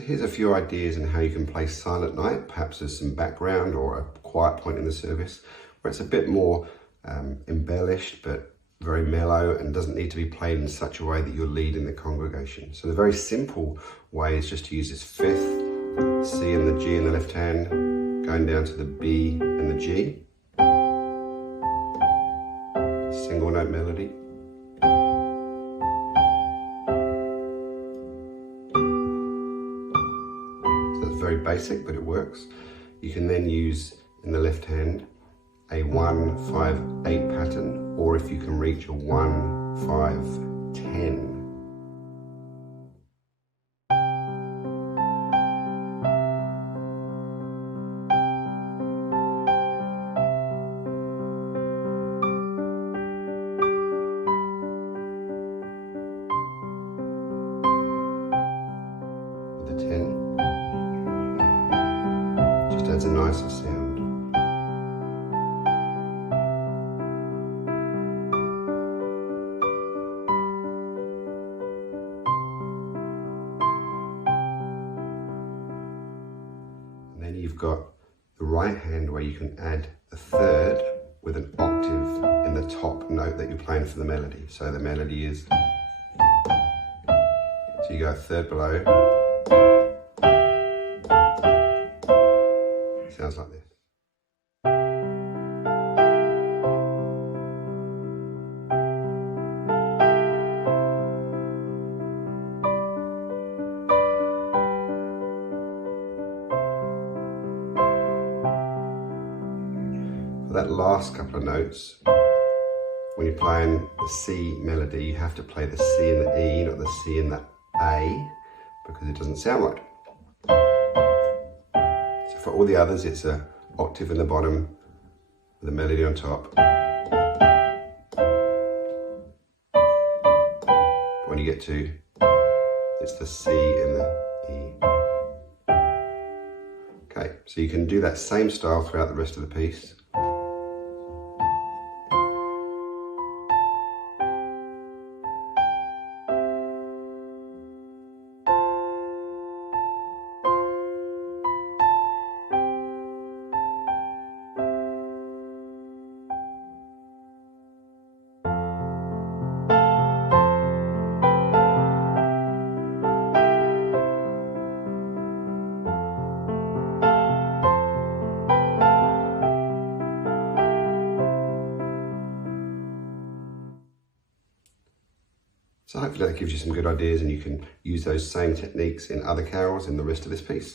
Here's a few ideas on how you can play Silent Night, perhaps as some background or a quiet point in the service, where it's a bit more embellished but very mellow and doesn't need to be played in such a way that you're leading the congregation. So the very simple way is just to use this fifth, C and the G in the left hand, going down to the B and the G. Single note melody. Very basic, but it works. You can then use in the left hand a 1-5-8 pattern, or if you can reach a 1-5-10. With the 10. Adds a nicer sound. And then you've got the right hand where you can add a third with an octave in the top note that you're playing for the melody. So the melody is, so you go a third below. Sounds like this. For that last couple of notes, when you're playing the C melody, you have to play the C and the E, not the C and the A, because it doesn't sound right. For all the others, it's an octave in the bottom with a melody on top. But when you get to, it's the C and the E. Okay, so you can do that same style throughout the rest of the piece. So hopefully that gives you some good ideas and you can use those same techniques in other carols in the rest of this piece.